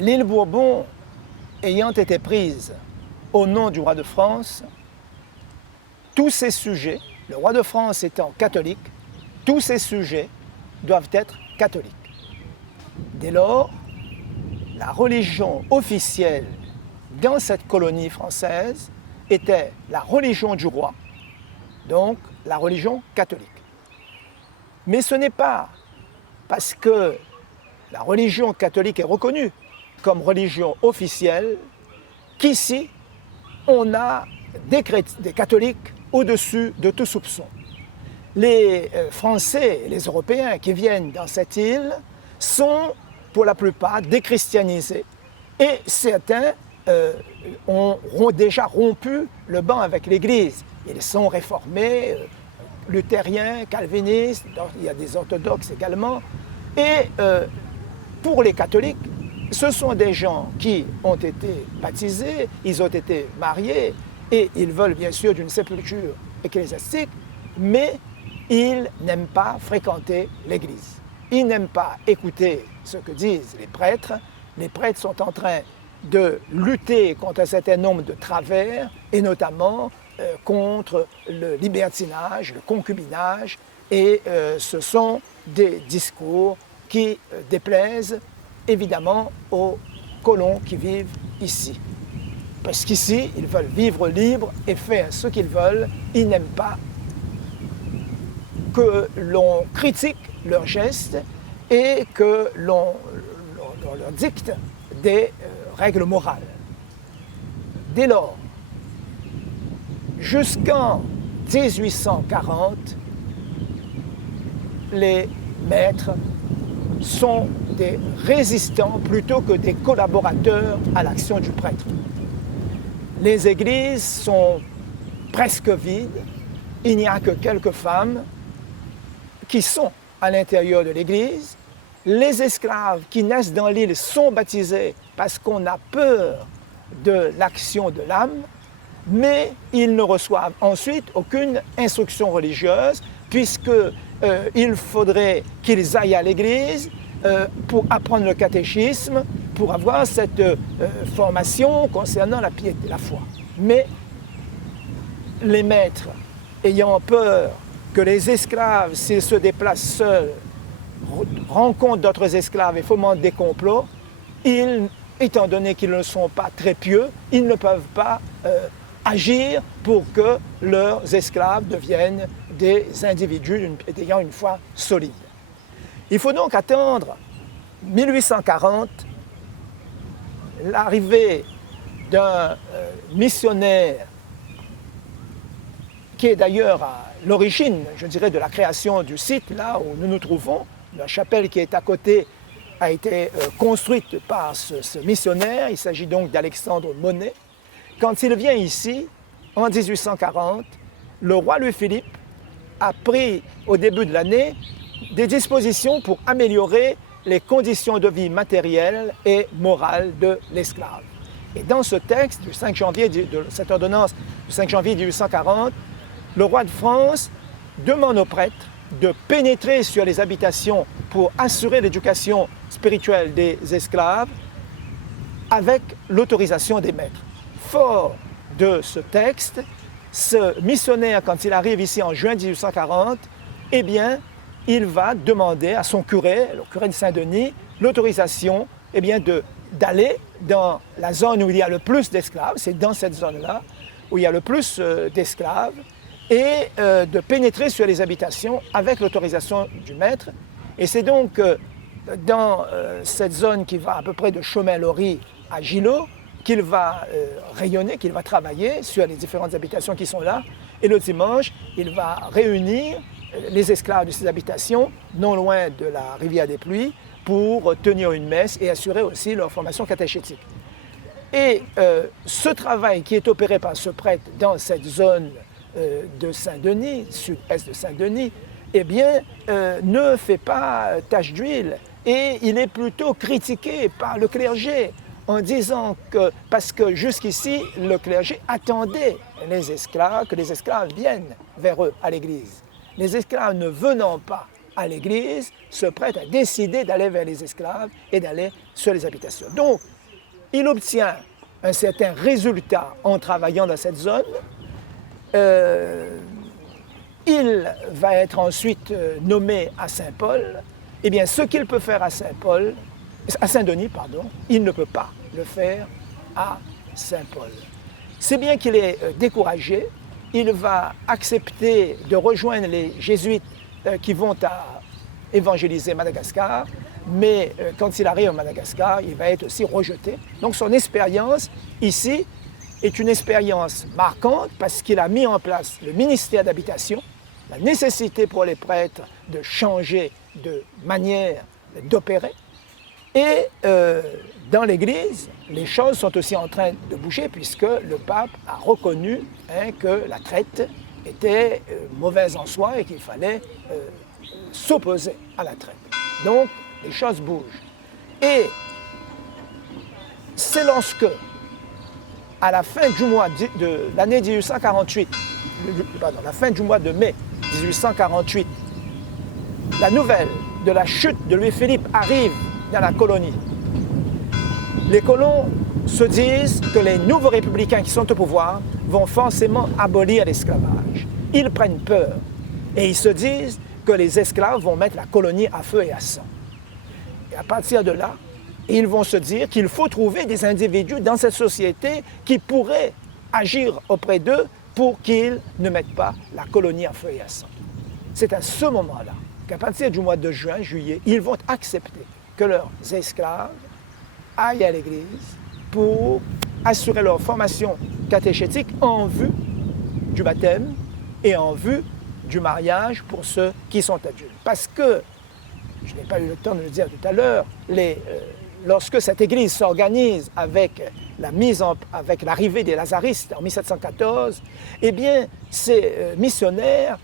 L'île Bourbon ayant été prise au nom du roi de France, tous ces sujets, le roi de France étant catholique, tous ces sujets doivent être catholiques. Dès lors, la religion officielle dans cette colonie française était la religion du roi, donc la religion catholique. Mais ce n'est pas parce que la religion catholique est reconnue comme religion officielle qu'ici, on a des catholiques au-dessus de tout soupçon. Les Français et les Européens qui viennent dans cette île sont pour la plupart déchristianisés et certains ont déjà rompu le banc avec l'Église. Ils sont réformés, luthériens, calvinistes, il y a des orthodoxes également. Et pour les catholiques, ce sont des gens qui ont été baptisés, ils ont été mariés et ils veulent bien sûr d'une sépulture ecclésiastique, mais ils n'aiment pas fréquenter l'Église. Ils n'aiment pas écouter ce que disent les prêtres. Les prêtres sont en train de lutter contre un certain nombre de travers et notamment contre le libertinage, le concubinage et ce sont des discours qui déplaisent évidemment aux colons qui vivent ici. Parce qu'ici, ils veulent vivre libres et faire ce qu'ils veulent. Ils n'aiment pas que l'on critique leurs gestes et que l'on leur dicte des règles morales. Dès lors, jusqu'en 1840, les maîtres sont des résistants plutôt que des collaborateurs à l'action du prêtre. Les églises sont presque vides, il n'y a que quelques femmes qui sont à l'intérieur de l'église. Les esclaves qui naissent dans l'île sont baptisés parce qu'on a peur de l'action de l'âme, mais ils ne reçoivent ensuite aucune instruction religieuse puisqu'il faudrait qu'ils aillent à l'église pour apprendre le catéchisme, pour avoir cette formation concernant la piété, la foi. Mais les maîtres, ayant peur que les esclaves, s'ils se déplacent seuls, rencontrent d'autres esclaves et fomentent des complots, étant donné qu'ils ne sont pas très pieux, ils ne peuvent pas agir pour que leurs esclaves deviennent des individus ayant une foi solide. Il faut donc attendre 1840, l'arrivée d'un missionnaire qui est d'ailleurs à l'origine, je dirais, de la création du site, là où nous nous trouvons. La chapelle qui est à côté a été construite par ce missionnaire. Il s'agit donc d'Alexandre Monet. Quand il vient ici, en 1840, le roi Louis-Philippe a pris, au début de l'année, des dispositions pour améliorer les conditions de vie matérielles et morales de l'esclave. Et dans ce texte du 5 janvier, de cette ordonnance du 5 janvier 1840, le roi de France demande aux prêtres de pénétrer sur les habitations pour assurer l'éducation spirituelle des esclaves avec l'autorisation des maîtres. Fort de ce texte, ce missionnaire, quand il arrive ici en juin 1840, eh bien, il va demander à son curé, le curé de Saint-Denis, l'autorisation d'aller dans la zone où il y a le plus d'esclaves, c'est dans cette zone-là où il y a le plus d'esclaves, et de pénétrer sur les habitations avec l'autorisation du maître. Et c'est donc dans cette zone qui va à peu près de Chaumain-Laury à Gillot qu'il va rayonner, qu'il va travailler sur les différentes habitations qui sont là. Et le dimanche, il va réunir les esclaves de ces habitations, non loin de la rivière des Pluies, pour tenir une messe et assurer aussi leur formation catéchétique. Et ce travail qui est opéré par ce prêtre dans cette zone de Saint-Denis, sud-est de Saint-Denis, eh bien, ne fait pas tache d'huile. Et il est plutôt critiqué par le clergé en disant que, parce que jusqu'ici, le clergé attendait les esclaves, que les esclaves viennent vers eux à l'église. Les esclaves ne venant pas à l'église, ce prêtre a décidé d'aller vers les esclaves et d'aller sur les habitations. Donc, il obtient un certain résultat en travaillant dans cette zone. Il va être ensuite nommé à Saint-Paul. Eh bien, ce qu'il peut faire à Saint-Denis, il ne peut pas le faire à Saint-Paul. C'est bien qu'il est découragé, il va accepter de rejoindre les jésuites qui vont évangéliser Madagascar, mais quand il arrive à Madagascar, il va être aussi rejeté. Donc son expérience ici est une expérience marquante parce qu'il a mis en place le ministère d'habitation, la nécessité pour les prêtres de changer de manière d'opérer. Et dans l'Église, les choses sont aussi en train de bouger puisque le pape a reconnu que la traite était mauvaise en soi et qu'il fallait s'opposer à la traite. Donc, les choses bougent. Et c'est lorsque, à la fin du mois de l'année 1848, la fin du mois de mai 1848, la nouvelle de la chute de Louis-Philippe arrive dans la colonie. Les colons se disent que les nouveaux républicains qui sont au pouvoir vont forcément abolir l'esclavage. Ils prennent peur et ils se disent que les esclaves vont mettre la colonie à feu et à sang. Et à partir de là, ils vont se dire qu'il faut trouver des individus dans cette société qui pourraient agir auprès d'eux pour qu'ils ne mettent pas la colonie à feu et à sang. C'est à ce moment-là qu'à partir du mois de juin, juillet, ils vont accepter que leurs esclaves aillent à l'église pour assurer leur formation catéchétique en vue du baptême et en vue du mariage pour ceux qui sont adultes. Parce que, je n'ai pas eu le temps de le dire tout à l'heure, lorsque cette église s'organise avec l'arrivée des Lazaristes en 1714, eh bien, ces missionnaires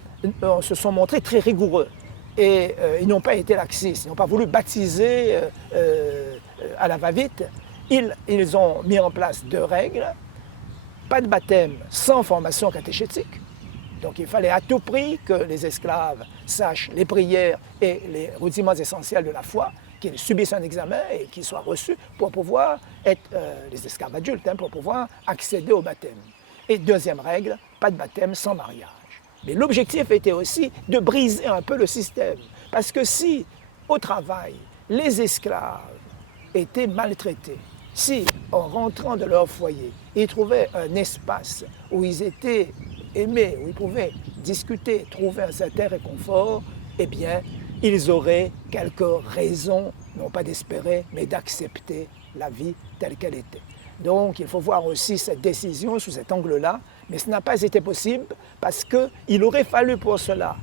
se sont montrés très rigoureux. Et ils n'ont pas été laxistes, ils n'ont pas voulu baptiser à la va-vite. Ils ont mis en place 2 règles. Pas de baptême sans formation catéchétique. Donc il fallait à tout prix que les esclaves sachent les prières et les rudiments essentiels de la foi, qu'ils subissent un examen et qu'ils soient reçus pour pouvoir être les esclaves adultes, pour pouvoir accéder au baptême. Et deuxième règle, pas de baptême sans mariage. Mais l'objectif était aussi de briser un peu le système. Parce que si, au travail, les esclaves étaient maltraités, si, en rentrant de leur foyer, ils trouvaient un espace où ils étaient aimés, où ils pouvaient discuter, trouver un certain réconfort, eh bien, ils auraient quelques raisons, non pas d'espérer, mais d'accepter la vie telle qu'elle était. Donc, il faut voir aussi cette décision sous cet angle-là, mais ce n'a pas été possible parce qu'il aurait fallu pour cela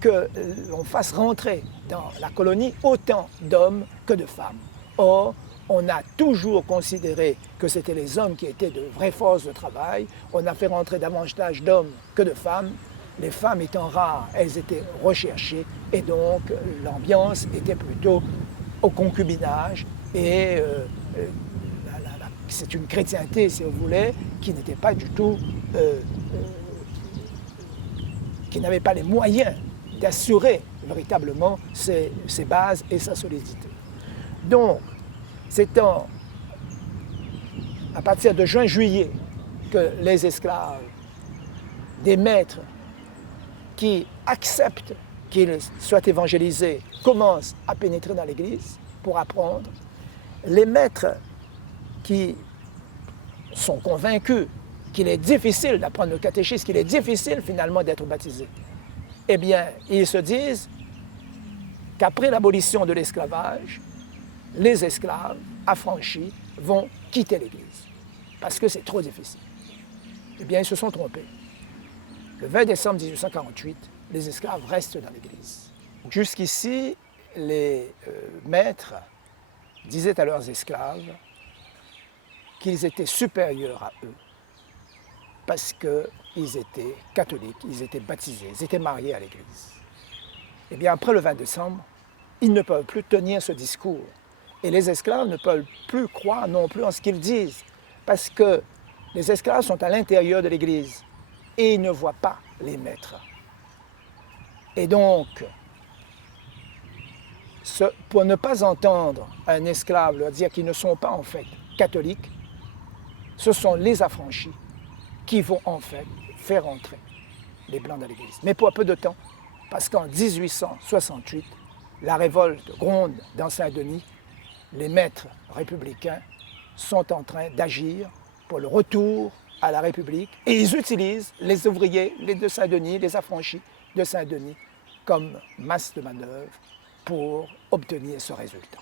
que l'on fasse rentrer dans la colonie autant d'hommes que de femmes. Or, on a toujours considéré que c'était les hommes qui étaient de vraies forces de travail. On a fait rentrer davantage d'hommes que de femmes. Les femmes étant rares, elles étaient recherchées et donc l'ambiance était plutôt au concubinage et c'est une chrétienté, si vous voulez, qui n'était pas du tout, qui n'avait pas les moyens d'assurer véritablement ses bases et sa solidité. Donc, c'est à partir de juin-juillet que les esclaves, des maîtres qui acceptent qu'ils soient évangélisés, commencent à pénétrer dans l'Église pour apprendre. Les maîtres qui sont convaincus qu'il est difficile d'apprendre le catéchisme, qu'il est difficile finalement d'être baptisé, eh bien, ils se disent qu'après l'abolition de l'esclavage, les esclaves affranchis vont quitter l'Église parce que c'est trop difficile. Eh bien, ils se sont trompés. Le 20 décembre 1848, les esclaves restent dans l'Église. Jusqu'ici, les maîtres disaient à leurs esclaves qu'ils étaient supérieurs à eux parce qu'ils étaient catholiques, ils étaient baptisés, ils étaient mariés à l'Église. Eh bien, après le 20 décembre, ils ne peuvent plus tenir ce discours. Et les esclaves ne peuvent plus croire non plus en ce qu'ils disent, parce que les esclaves sont à l'intérieur de l'Église et ils ne voient pas les maîtres. Et donc, pour ne pas entendre un esclave leur dire qu'ils ne sont pas en fait catholiques, ce sont les affranchis qui vont en fait faire entrer les Blancs dans l'Église. Mais pour peu de temps, parce qu'en 1868, la révolte gronde dans Saint-Denis, les maîtres républicains sont en train d'agir pour le retour à la République et ils utilisent les ouvriers de Saint-Denis, les affranchis de Saint-Denis comme masse de manœuvre pour obtenir ce résultat.